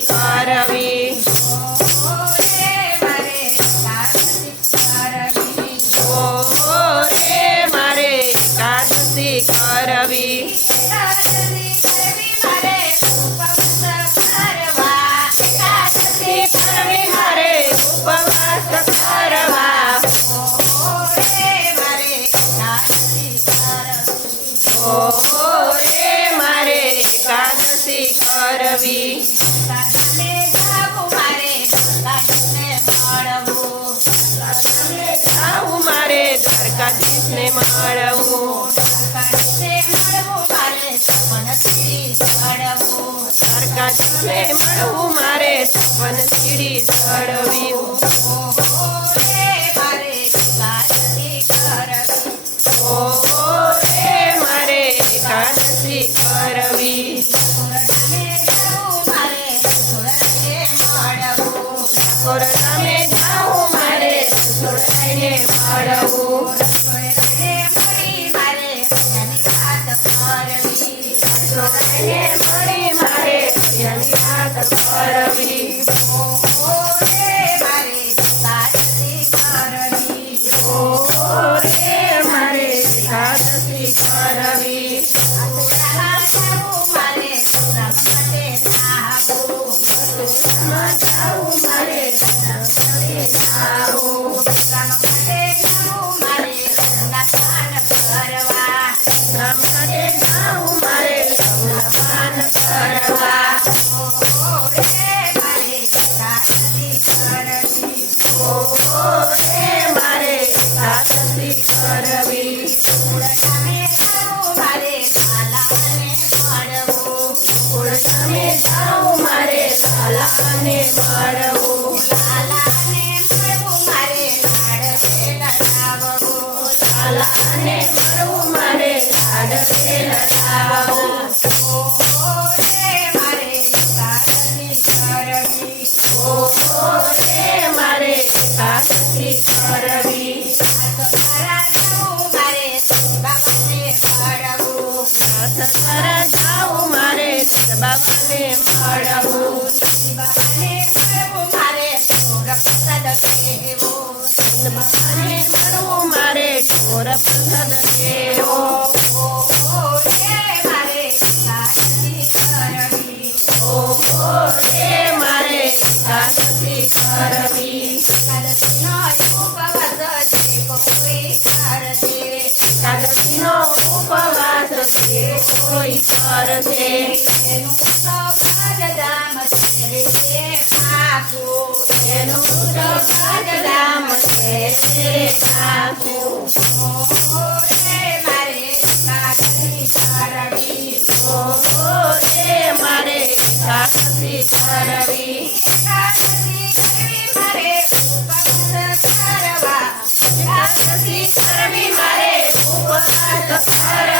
કરવી કરવી મારે ઉપવાસ કરવા રે મારે એકાદશી કરવી જાવું મારે દ્વારકાધીશને મળવું દ્વારકાધીશને મળવું મારે સપન સીડી ચડવી રે મારે એકાદશી કરવી ઠાકોરધામે જાવું મારે રસોડાઈને મળવું રસોડાઈને મળી મારે ભૈયાની વાત કરવી રે મારે એકાદશી કરવી જાવું મારે જાવું ગામડે જાવું મારે સૌલપાન કરવા રે મારે એકાદશી કરવી તમે જાઓ મારે લાલાને મળવું લાલાને મળવું મારે લાડવે લડાવવું રે મારે એકાદશી કરવી સતરા જાવું મારે બાબાને મળવું બાબાને મળવું મારે પ્રસાદ દેવો રે મારે એકાદશી કરવી એકાદશીનો ઉપવાસ જે કોઈ કરશે એનું સૌભાગ્યધામ છે ઠાકુર રે મારે એકાદશી કરવી મારે એકાદશી કરવી મારે ઉપવાસ કરવા એકાદશી કરવી મારે ઉપવાસ કરવા